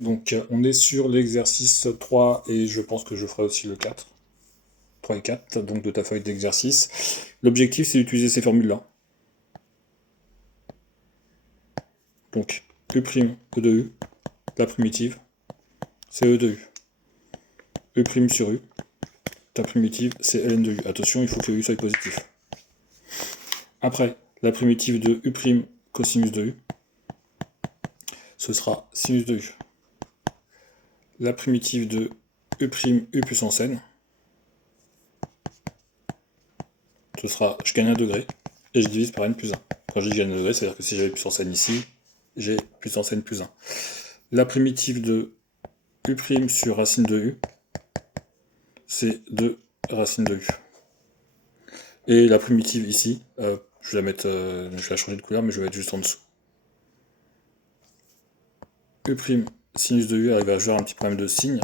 Donc on est sur l'exercice 3 et je pense que je ferai aussi le 4. 3 et 4, donc de ta feuille d'exercice. L'objectif c'est d'utiliser ces formules-là. Donc U', E de U, la primitive, c'est E de U. U' sur U, ta primitive c'est ln de U. Attention, il faut que U soit positif. Après, la primitive de U' cosinus de U, ce sera sinus de U. La primitive de U', U puissance n, ce sera, je gagne un degré, et je divise par n plus 1. Quand je dis gagne un degré, c'est-à-dire que si j'avais puissance n ici, j'ai puissance n plus 1. La primitive de U' sur racine de U, c'est 2 racine de U. Et la primitive ici, je vais la mettre, je vais la changer de couleur, mais je vais mettre juste en dessous. U' sinus de U arrive à jouer un petit problème de signe,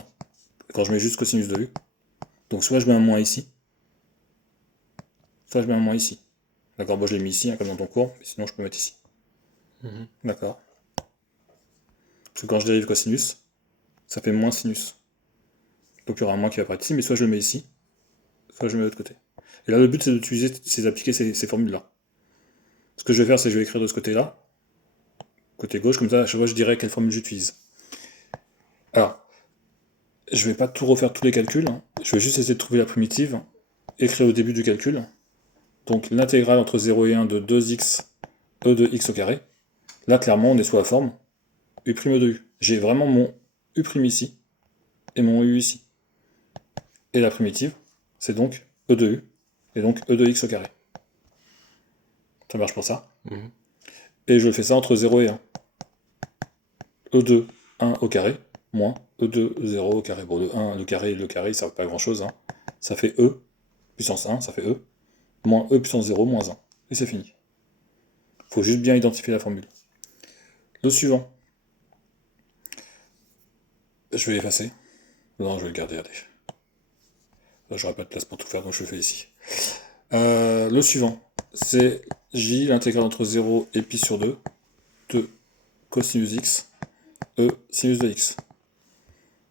quand je mets juste cosinus de U. Donc soit je mets un moins ici, soit je mets un moins ici. D'accord, bon je l'ai mis ici, hein, comme dans ton cours, mais sinon je peux mettre ici. D'accord. Parce que quand je dérive cosinus, ça fait moins sinus. Donc il y aura un moins qui va apparaître ici, mais soit je le mets ici, soit je le mets de l'autre côté. Et là le but c'est d'utiliser, c'est d'appliquer ces formules-là. Ce que je vais faire, c'est que je vais écrire de ce côté-là, côté gauche, comme ça à chaque fois je dirai quelle formule j'utilise. Alors, je vais pas tout refaire tous les calculs, hein. Je vais juste essayer de trouver la primitive, écrire au début du calcul. Donc l'intégrale entre 0 et 1 de 2x e de x au carré. Là clairement on est sous la forme u' de u. J'ai vraiment mon u' ici et mon u ici. Et la primitive, c'est donc e de u, et donc e de x au carré. Ça marche pour ça. Et je fais ça entre 0 et 1. E de 1 au carré, moins E de 0 au carré. Bon, le 1, le carré, ils servent pas à grand chose. Hein. Ça fait E, puissance 1, ça fait E, moins E puissance 0, moins 1. Et c'est fini. Faut juste bien identifier la formule. Le suivant. Je vais effacer. Non, je vais le garder, allez. Là, j'aurai pas de place pour tout faire, donc je le fais ici. Le suivant, c'est J, l'intégrale entre 0 et pi sur 2, de cosinus x, E, sinus de x.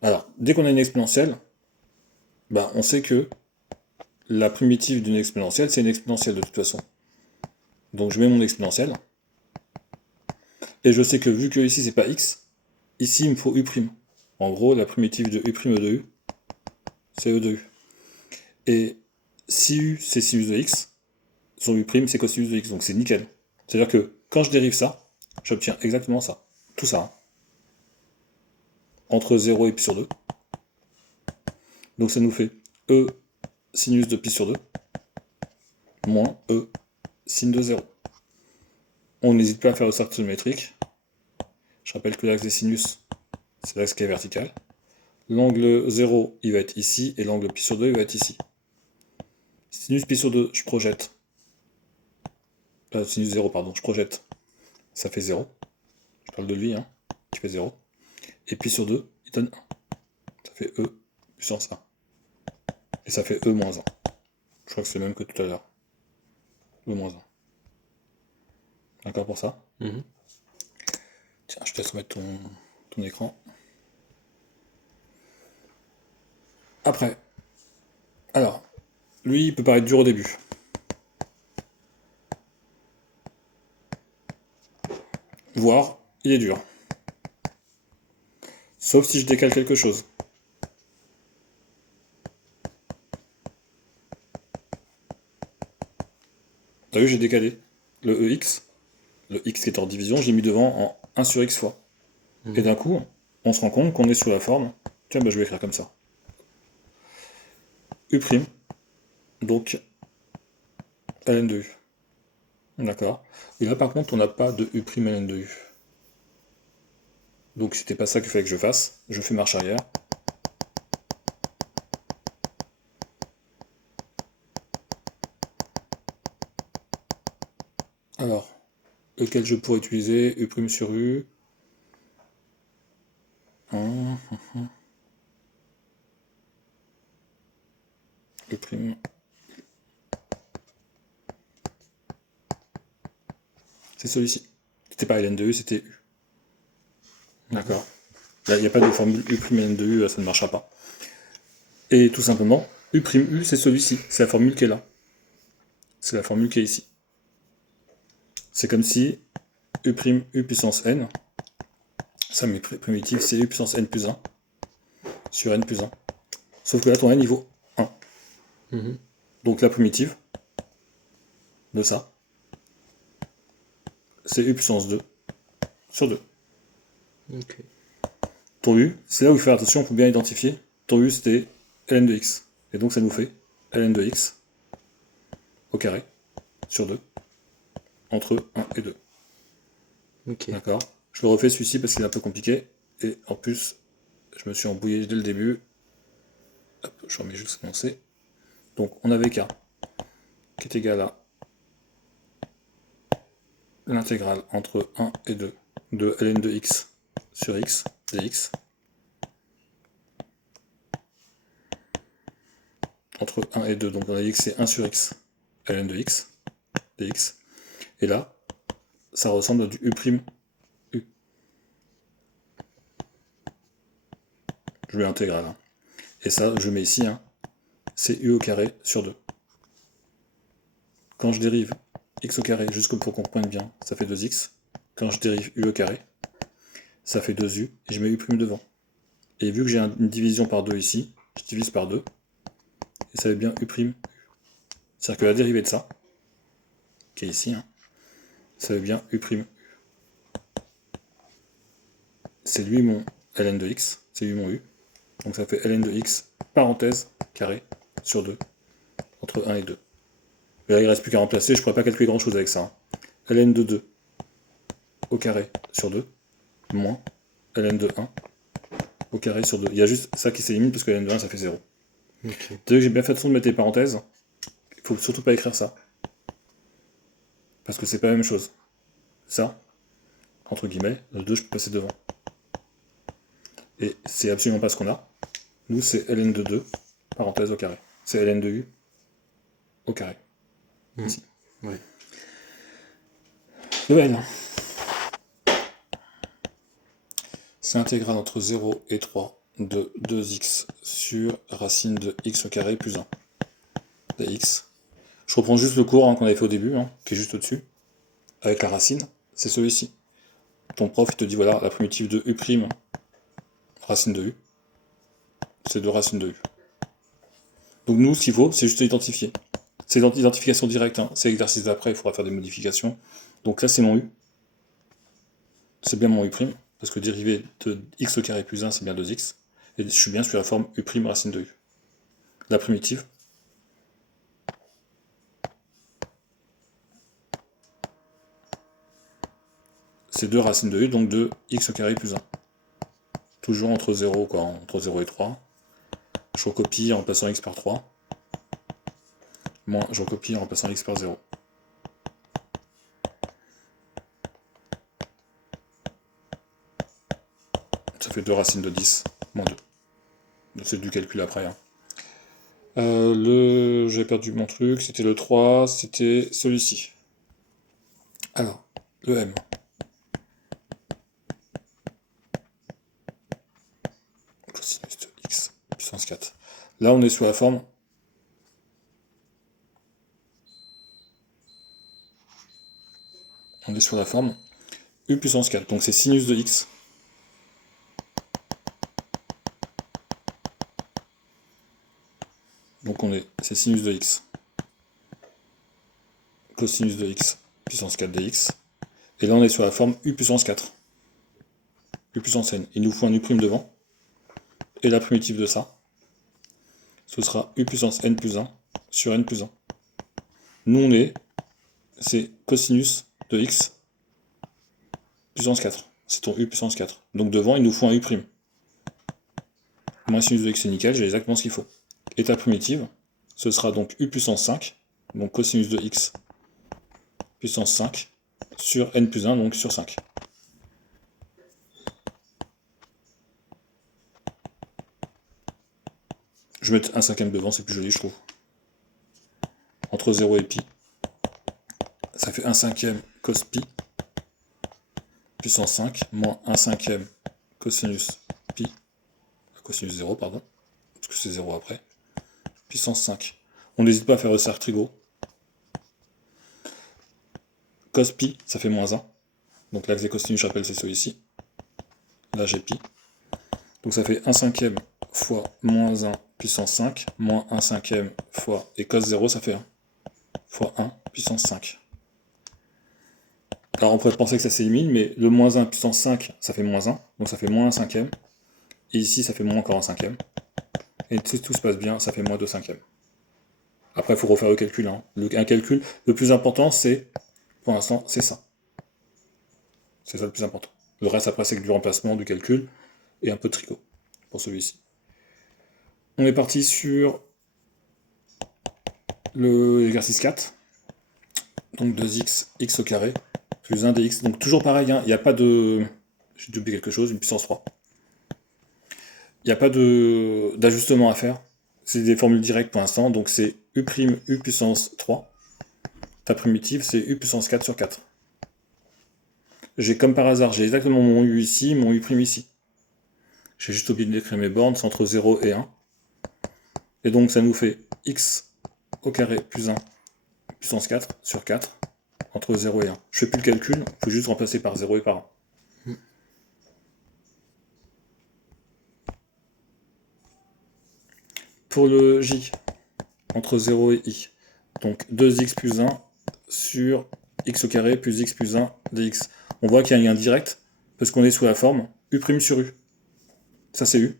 Alors, dès qu'on a une exponentielle, bah, on sait que la primitive d'une exponentielle, c'est une exponentielle de toute façon. Donc je mets mon exponentielle, et je sais que vu que ici c'est pas x, ici il me faut u'. En gros, la primitive de u' de u, c'est e de u. Et si u c'est sinus de x, son u' c'est cosinus de x, donc c'est nickel. C'est-à-dire que quand je dérive ça, j'obtiens exactement ça. Tout ça. Hein. Entre 0 et pi sur 2. Donc ça nous fait e sinus de pi sur 2, moins e sin de 0. On n'hésite pas à faire le cercle géométrique. Je rappelle que l'axe des sinus, c'est l'axe qui est vertical. L'angle 0, il va être ici, et l'angle pi sur 2, il va être ici. Sinus pi sur 2, je projette. Sinus 0, pardon, je projette. Ça fait 0. Je parle de lui, hein, qui fait 0. Et pi sur 2, il donne 1. Ça fait E puissance 1. Et ça fait E moins 1. Je crois que c'est le même que tout à l'heure. E moins 1. D'accord pour ça? Tiens, je te laisse remettre ton écran. Après. Alors, lui, il peut paraître dur au début. Voire, il est dur. Sauf si je décale quelque chose. T'as vu, j'ai décalé le EX, le X qui est en division, je l'ai mis devant en 1 sur X fois. Et d'un coup, on se rend compte qu'on est sous la forme. Tiens, bah, je vais écrire comme ça. U', donc ln de U. D'accord. Et là, par contre, on n'a pas de U' ln de U. Donc, c'était pas ça qu'il fallait que je fasse. Je fais marche arrière. Alors, lequel je pourrais utiliser U' sur U. U'. C'est celui-ci. C'était pas ln de U, c'était U. D'accord. Là, il n'y a pas de formule U' ln de U, ça ne marchera pas. Et tout simplement, U', c'est celui-ci. C'est la formule qui est là. C'est la formule qui est ici. C'est comme si U', U puissance n, ça mes primitives, c'est U puissance n plus 1 sur n plus 1. Sauf que là, ton n, il vaut 1. Donc la primitive de ça, c'est U puissance 2 sur 2. Ok. Ton U, c'est là où il faut faire attention, il faut bien identifier. Ton U, c'était ln de x. Et donc ça nous fait ln de x au carré sur 2 entre 1 et 2. Ok. D'accord. Je le refais celui-ci parce qu'il est un peu compliqué. Et en plus, je me suis embrouillé dès le début. Hop, je remets juste commencer. Donc on avait K qui est égal à l'intégrale entre 1 et 2 de ln de x sur x dx entre 1 et 2. Donc on a dit que c'est 1 sur x ln de x dx. Et là, ça ressemble à du u'. Je mets l'intégrale. Hein. Et ça, je mets ici, hein, c'est u au carré sur 2. Quand je dérive x au carré, juste pour qu'on comprenne bien, ça fait 2x. Quand je dérive u au carré, ça fait 2u, et je mets u' devant. Et vu que j'ai une division par 2 ici, je divise par 2, et ça fait bien u'. C'est-à-dire que la dérivée de ça, qui est ici, hein, ça fait bien u'. C'est lui mon ln de x, c'est lui mon u. Donc ça fait ln de x, parenthèse, carré, sur 2, entre 1 et 2. Et là, il ne reste plus qu'à remplacer, je ne pourrais pas calculer grand chose avec ça. Hein. ln de 2 au carré sur 2, moins ln de 1 au carré sur 2. Il y a juste ça qui s'élimine parce que ln de 1 ça fait 0. Okay. Vous savez que j'ai bien fait attention de mettre les parenthèses. Il faut surtout pas écrire ça. Parce que c'est pas la même chose. Ça, entre guillemets, le 2 je peux passer devant. Et c'est absolument pas ce qu'on a. Nous c'est ln de 2, parenthèse au carré. C'est ln de u au carré. Ici. Ouais. Le N. C'est intégrale entre 0 et 3 de 2x sur racine de x au carré plus 1 de x. Je reprends juste le cours hein, qu'on avait fait au début, hein, qui est juste au-dessus, avec la racine, c'est celui-ci. Ton prof il te dit voilà, la primitive de u', racine de u, c'est 2 racines de u. Donc nous, ce qu'il faut, c'est juste identifier. C'est l'identification directe, hein. C'est l'exercice d'après, il faudra faire des modifications. Donc là, c'est mon u. C'est bien mon u', parce que dérivé de x au carré plus 1, c'est bien 2x. Et je suis bien sur la forme u' racine de u. La primitive, c'est 2 racines de u, donc 2x au carré plus 1. Toujours entre 0, quoi, entre 0 et 3. Je recopie en remplaçant x par 3. Moins, je recopie en remplaçant x par 0. Ça fait 2 racines de 10, moins 2. C'est du calcul après. Hein. J'ai perdu mon truc, c'était le 3, c'était celui-ci. Alors, le m. Cosinus de x puissance 4. Là, on est sous la forme. On est sur la forme u puissance 4. Donc c'est sinus de x. Donc c'est sinus de x. Cosinus de x puissance 4 dx. Et là, on est sur la forme u puissance 4. U puissance n. Il nous faut un u' devant. Et la primitive de ça, ce sera u puissance n plus 1 sur n plus 1. Nous, c'est cosinus de x puissance 4. C'est ton u puissance 4. Donc devant, il nous faut un u'. Moins sinus de x, c'est nickel, j'ai exactement ce qu'il faut. Et ta primitive, ce sera donc u puissance 5, donc cosinus de x puissance 5 sur n plus 1, donc sur 5. Je vais mettre un cinquième devant, c'est plus joli, je trouve. Entre 0 et pi, ça fait 1 cinquième cos pi puissance 5 moins 1 cinquième cosinus cosinus 0, pardon, parce que c'est 0 après, puissance 5. On n'hésite pas à faire le cercle trigo. Cos pi, ça fait moins 1. Donc l'axe des cosinus, je rappelle, c'est celui-ci. Là, j'ai pi. Donc ça fait 1 cinquième fois moins 1 puissance 5, moins 1 cinquième fois, et cos 0, ça fait 1, fois 1 puissance 5. Alors on pourrait penser que ça s'élimine, mais le moins 1 puissance 5, ça fait moins 1, donc ça fait moins 1 cinquième. Et ici, ça fait moins encore 1 cinquième. Et si tout se passe bien, ça fait moins 2 cinquièmes. Après, il faut refaire le calcul. Hein. Un calcul, le plus important, c'est, pour l'instant, c'est ça. C'est ça le plus important. Le reste, après, c'est que du remplacement, du calcul, et un peu de tricot, pour celui-ci. On est parti sur l'exercice 4. Donc 2x, x au carré, plus 1 dx. Donc toujours pareil, hein, il n'y a pas de... J'ai oublié quelque chose, une puissance 3. Il n'y a pas d'ajustement à faire. C'est des formules directes pour l'instant, donc c'est u' u puissance 3. Ta primitive, c'est u puissance 4 sur 4. J'ai comme par hasard, j'ai exactement mon u ici, mon u' ici. J'ai juste oublié d'écrire mes bornes, c'est entre 0 et 1. Et donc ça nous fait x au carré plus 1 puissance 4 sur 4, entre 0 et 1. Je fais plus le calcul, il faut juste remplacer par 0 et par 1. Pour le j, entre 0 et i, donc 2x plus 1 sur x au carré plus x plus 1 dx. On voit qu'il y a un lien direct, parce qu'on est sous la forme u' sur u. Ça c'est u.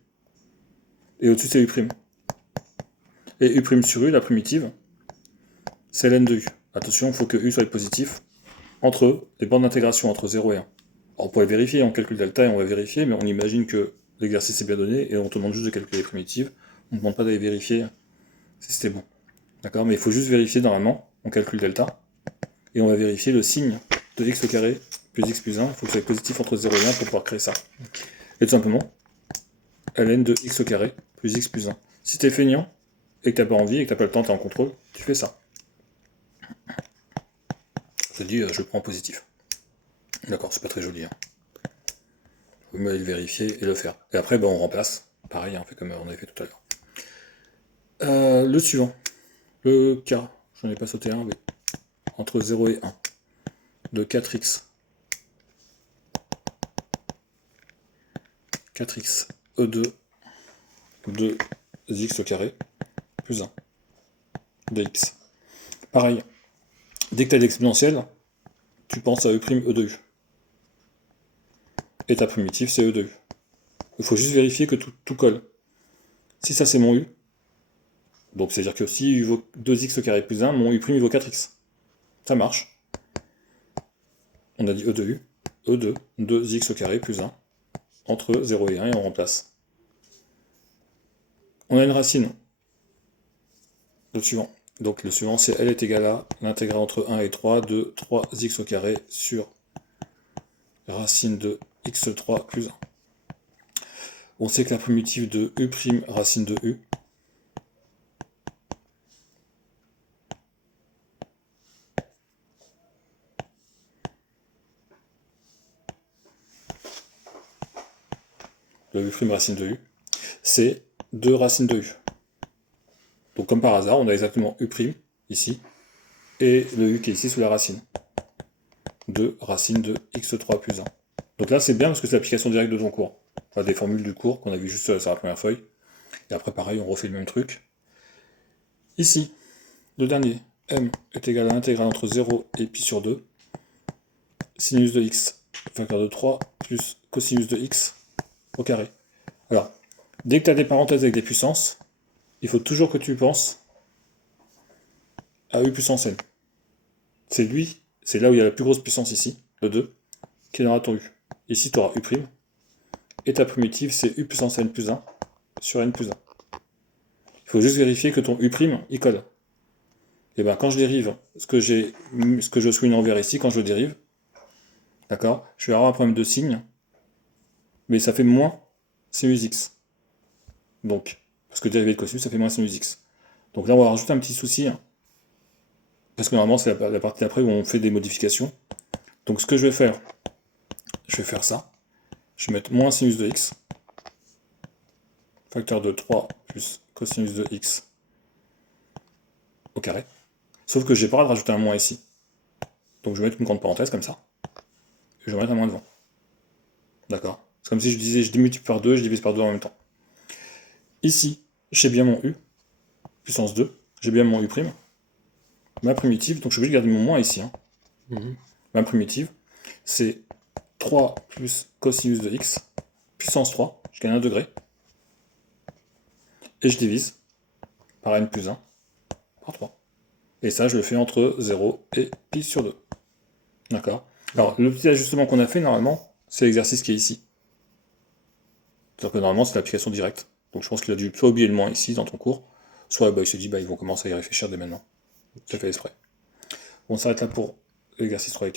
Et au-dessus c'est u'. Et u' sur u, la primitive, c'est ln de u. Attention, il faut que u soit positif entre les bornes d'intégration entre 0 et 1. Alors, on pourrait vérifier, on calcule delta et on va vérifier, mais on imagine que l'exercice est bien donné et on te demande juste de calculer les primitives. On ne demande pas d'aller vérifier si c'était bon. D'accord? Mais il faut juste vérifier normalement, on calcule delta, et on va vérifier le signe de x au carré plus x plus 1, il faut que ça soit positif entre 0 et 1 pour pouvoir créer ça. Et tout simplement, ln de x au carré plus x plus 1. Si t'es feignant, et que t'as pas envie, et que t'as pas le temps, t'es en contrôle, tu fais ça. Je dis, je le prends en positif. D'accord, c'est pas très joli. Hein. Vous pouvez le vérifier et le faire. Et après, on remplace. Pareil, on fait comme on avait fait tout à l'heure. Le suivant. Le K. J'en ai pas sauté un, mais entre 0 et 1. De 4x. 4x E2 de x au carré plus 1 de x. Pareil. Dès que tu as l'exponentielle, tu penses à E' E de u. Et ta primitive, c'est E de u. Il faut juste vérifier que tout colle. Si ça, c'est mon u, donc c'est-à-dire que si u vaut 2x au carré plus 1, mon u' vaut 4x. Ça marche. On a dit E de u, E de 2x au carré plus 1, entre 0 et 1, et on remplace. On a une racine. Le suivant. Donc le suivant, c'est L est égal à l'intégrale entre 1 et 3 de 3x au carré sur racine de x3 plus 1. On sait que la primitive de u' racine de u, le u' racine de u, c'est 2 racines de u. Donc comme par hasard, on a exactement u' ici, et le u qui est ici sous la racine. 2 racine de x3 plus 1. Donc là, c'est bien parce que c'est l'application directe de ton cours. Enfin, des formules du cours qu'on a vu juste sur la première feuille. Et après, pareil, on refait le même truc. Ici, le dernier, m est égal à l'intégrale entre 0 et pi sur 2. Sinus de x, facteur de 3, plus cosinus de x au carré. Alors, dès que tu as des parenthèses avec des puissances, il faut toujours que tu penses à u puissance n. C'est lui, c'est là où il y a la plus grosse puissance ici, le 2, qui donnera ton u. Ici, tu auras u', et ta primitive, c'est u puissance n plus 1 sur n plus 1. Il faut juste vérifier que ton u', il colle. Et bien, quand je dérive ce que je souligne en vert ici, quand je le dérive, d'accord, je vais avoir un problème de signe, mais ça fait moins sinus x. Donc, parce que dérivé de cosinus, ça fait moins sinus x. Donc là, on va rajouter un petit souci, hein, parce que normalement, c'est la partie d'après où on fait des modifications. Donc, ce que je vais faire ça. Je vais mettre moins sinus de x. facteur de 3 plus cosinus de x au carré. Sauf que j'ai pas le droit de rajouter un moins ici. Donc je vais mettre une grande parenthèse comme ça. Et je vais mettre un moins devant. D'accord? C'est comme si je disais je démultiplie par 2 et je divise par 2 en même temps. Ici, j'ai bien mon u, puissance 2. J'ai bien mon u'. Ma primitive, donc je suis obligé de garder mon moins ici. Hein. Ma primitive, c'est 3 plus cosinus de x, puissance 3, je gagne 1 degré. Et je divise par n plus 1 par 3. Et ça, je le fais entre 0 et pi sur 2. D'accord? Alors, le petit ajustement qu'on a fait, normalement, c'est l'exercice qui est ici. C'est-à-dire que normalement, c'est l'application directe. Donc je pense qu'il a dû soit oublier le moins ici dans ton cours, soit il se dit ils vont commencer à y réfléchir dès maintenant. Ça fait exprès. Bon, on s'arrête là pour l'exercice 3 et 4.